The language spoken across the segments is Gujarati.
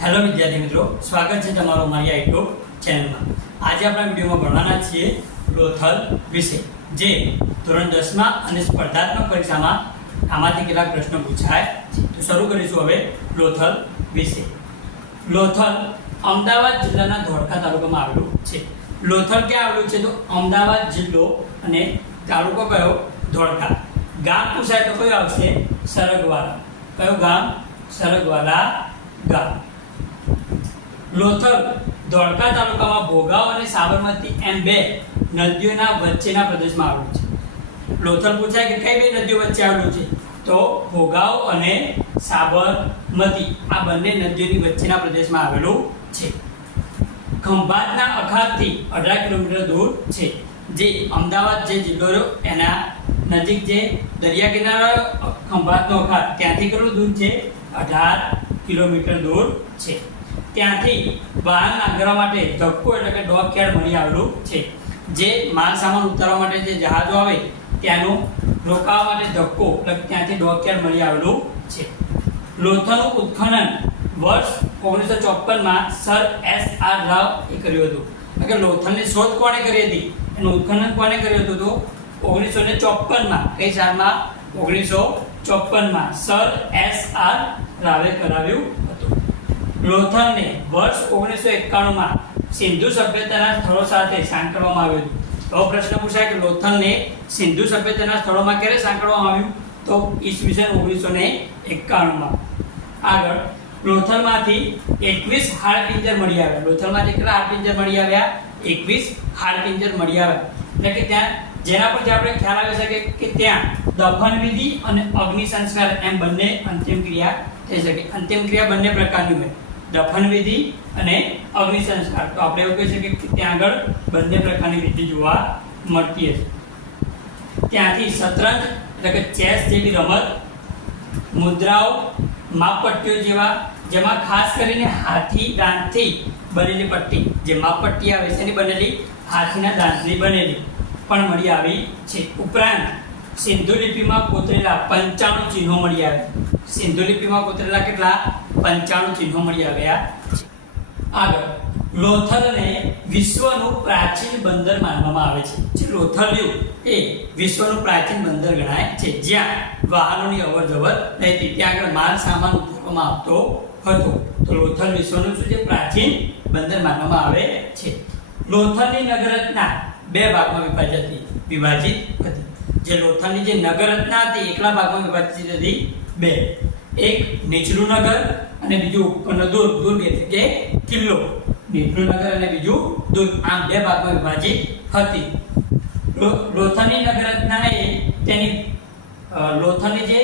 હેલો વિદ્યાર્થી મિત્રો, સ્વાગત છે તમારું મારી આ યુટ્યુબ ચેનલમાં. આજે આપણા વિડીયોમાં ભણવાના છીએ લોથલ વિશે, જે ધોરણ દસમાં અને સ્પર્ધાત્મક પરીક્ષામાં આમાંથી કેટલાક પ્રશ્નો પૂછાય તો શરૂ કરીશું હવે લોથલ વિશે. લોથલ અમદાવાદ જિલ્લાના ધોળકા તાલુકામાં આવેલું છે. લોથલ ક્યાં આવેલું છે? તો અમદાવાદ જિલ્લો અને તાલુકો કયો? ધોળકા. ગામ પૂછાય તો કયો આવશે? સરગવાલા. કયો ગામ? સરગવાલા ગામ. લોથલ ધોળકા તાલુકામાં ભોગાવ અને સાબરમતી એમ બે નદીઓના વચ્ચેના પ્રદેશમાં આવેલું છે. લોથલ પૂછાય કે કઈ બે નદીઓ વચ્ચે આવેલું છે? તો ભોગાવ અને સાબરમતી આ બંને નદીઓની વચ્ચેના પ્રદેશમાં આવેલું છે. ખંભાતના અખાતથી અઢાર કિલોમીટર દૂર છે. જે અમદાવાદ જે જિલ્લો રહ્યો, એના નજીક જે દરિયા કિનારા ખંભાતનો અખાત, ત્યાંથી કેટલું દૂર છે? અઢાર કિલોમીટર દૂર છે. ત્યાંથી વાહન આગ્રહ માટે ધક્કો એટલે કે ડોકયાર્ડ મળી આવેલું છે. જે માલ સામાન ઉતારવા માટે જે જહાજો આવે, ત્યાંનું રોકાવા માટે ધક્કો એટલે ત્યાંથી ત્યાંથી ડોકયાર્ડ મળી આવેલું છે. લોથલનું ઉત્ખનન વર્ષ ઓગણીસો ચોપનમાં સર એસ આર રાવ એ કર્યું હતું. કે લોથલની શોધ કોણે કરી હતી? એનું ઉત્ખનન કોણે કર્યું હતું ઓગણીસો ને ચોપનમાં કઈ સાલમાં ઓગણીસો ચોપનમાં સર એસ આર રાવે કરાવ્યું હતું. લોથલને વર્ષ ઓગણીસો એકાણુંમાં સિંધુ સભ્યતાના સ્થળો સાથે સાંકળવામાં આવ્યું તો પ્રશ્ન પૂછાય કે લોથલને સિંધુ સભ્યતાના સ્થળોમાં ક્યારે સાંકળવામાં આવ્યું? તો ઈસવીસન ઓગણીસો ને એકાણુંમાં. આગળ, લોથલમાંથી એકવીસ હાડપિંજર મળી આવ્યા. લોથલમાંથી કેટલા હાડપિંજર મળી આવ્યા? એકવીસ હાડપિંજર મળી આવ્યા. એટલે કે ત્યાં જેના પરથી આપણે ખ્યાલ આવી શકે કે ત્યાં દફન વિધિ અને અગ્નિ સંસ્કાર એમ બંને અંતિમ ક્રિયા થઈ શકે. અંતિમ ક્રિયા બંને પ્રકારની હોય. દફન વિધિ અને અગ્નિ સંસ્કાર. તો આપણે એવું કહી શકીએ કે ત્યાં આગળ બંને પ્રકારની વિધિ જોવા મળતી હશે. ત્યાંથી શતરંજ એટલે કે ચેસ જેવી રમત, મુદ્રાઓ, માપપટ્ટીઓ જેવા, જેમાં ખાસ કરીને હાથી દાંતથી બનેલી પટ્ટી. જે માપપટ્ટી આવે છે એની બનેલી, હાથીના દાંતની બનેલી. પણ મળી આવી છે. ઉપરાંત સિંધુ લિપિમાં કોતરેલા પંચાણું ચિહ્નો મળી આવ્યા. સિંધુ લિપિમાં કોતરેલા કેટલા? પંચાણું ચિહ્નો મળી આવ્યા આગળ, લોથલને વિશ્વનું પ્રાચીન બંદર માનવામાં આવે છે. જે લોથલિયું એ વિશ્વનું પ્રાચીન બંદર ગણાય છે. જ્યાં વાહનોની અવર જવર રહેતી. ત્યાં આગળ માલ સામાન ઉતારવામાં આવતો હતો. તો લોથલ વિશ્વનું શું છે? પ્રાચીન બંદર માનવામાં આવે છે. લોથલની નગરરચના બે ભાગમાં વિભાજિત વિભાજિત હતી. જે લોથલની જે નગરરચના હતી, એકલા ભાગમાં વિભાજિત હતી બે. એક નીચલું નગર અને બીજું ઉપરનો દુર્ગ દુર્ગ એટલે કે કિલ્લો. નીચલું નગર અને બીજું દુર્ગ આમ બે ભાગમાં વિભાજિત હતી. લોથલની નગરરચના એ તેની લોથલની જે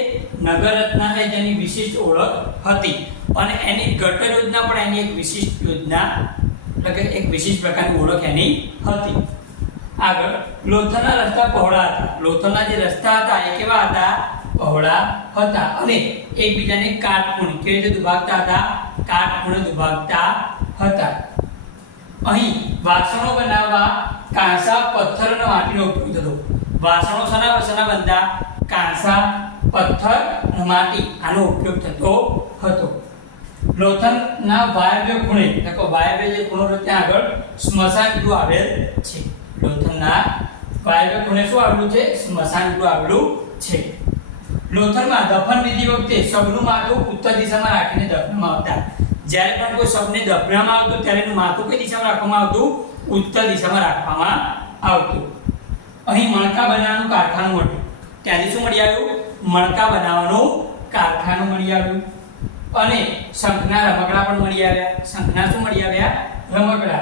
નગરરચના છે તેની વિશિષ્ટ ઓળખ હતી. અને એની ગટર યોજના પણ એની એક વિશિષ્ટ યોજના, એટલે એક વિશિષ્ટ પ્રકારની ઓળખ એની હતી. આગળ લોથલના રસ્તા પહોળા હતા. લોથલના જે રસ્તા હતા એ કેવા હતા? પહોળા હતા. અને એકબીજાને કાટખૂણ. કેવી રીતે દુભાગતા હતા? કાટખૂણે દુભાગતા હતા. અહીં વાસણો બનાવવા કાંસા પથ્થર અને માટીનો ઉપયોગ થતો. વાસણો શેના શેના બનતા? કાંસા પથ્થર અને માટી. આનો ઉપયોગ થતો હતો. લોથલના વાયવ્ય ખૂણે. એટલે વાયવ્ય જે ખૂણો ત્યાં આગળ સ્મશાન કીધું આવેલ છે. લોથલના વાયવ્ય કોને શું આવડું છે? સ્મશાન આવેલું છે. લોથલમાં દફન વિધિ વખતે શબનું માથું ઉત્તર દિશામાં રાખીને દફનમાં આવતા. જ્યારે પણ કોઈ શબને દફનામાં આવતું, ત્યારે એનું માથું કઈ દિશામાં રાખવામાં આવતું? ઉત્તર દિશામાં રાખવામાં આવતું. અહીં મણકા બનાવવાનું કારખાનું હતું. ત્યાંથી શું મળી આવ્યું? મણકા બનાવવાનું કારખાનું મળી આવ્યું. અને શંખના રમકડા પણ મળી આવ્યા. શંખના શું મળી આવ્યા? રમકડા.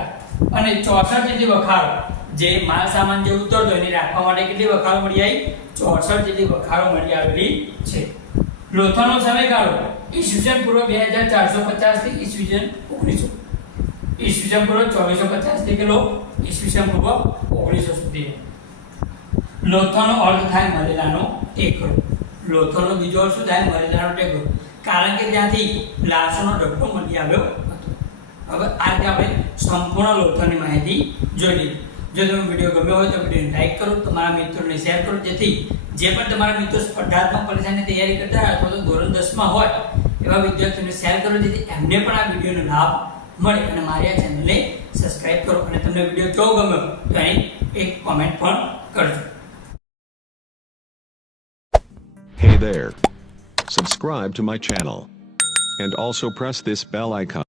અને ચોસઠ જેટલી વખારો જે માલ સામાન જે ઉતરતો એને રાખવા માટે કેટલી વખારો મળી આવી? ચોસઠ જેટલી વખારો મળી આવેલી છે. લોથલનો સમયગાળો. ઈસવીસન પૂર્વ બે હજાર ચારસો પચાસથી ઈસવીસન ઓગણીસો. ઈસવીસન પૂર્વ ચોવીસો પચાસથી કિલો ઈસવીસન પૂર્વ ઓગણીસો સુધી. લોથાનો અર્થ થાય મરેલાનો ટેકરો. લોથાનો બીજો અર્થ શું થાય? મરેલાનો ટેકરો. કારણ કે ત્યાંથી લાશોનો ડબ્બો મળી આવ્યો હતો. હવે આજે આપણે સંપૂર્ણ લોથાની માહિતી જોઈ લીધી. જો તમને વીડિયો ગમ્યો હોય તો વિડીયોને લાઈક કરો, તમારા મિત્રોને શેર કરો, જેથી જે પણ તમારા મિત્રો સ્પર્ધાત્મક પરીક્ષાની તૈયારી કરતા હોય અથવા તો ધોરણ દસમાં હોય, એવા વિદ્યાર્થીઓને શેર કરો, જેથી એમને પણ આ વિડીયોનો લાભ મળે અને મારી આ ચેનલને સબસ્ક્રાઇબ કરો અને તમને વીડિયો જો ગમ્યો તો એની એક કોમેન્ટ પણ કરજો Hey there. Subscribe to my channel. And also press this bell icon.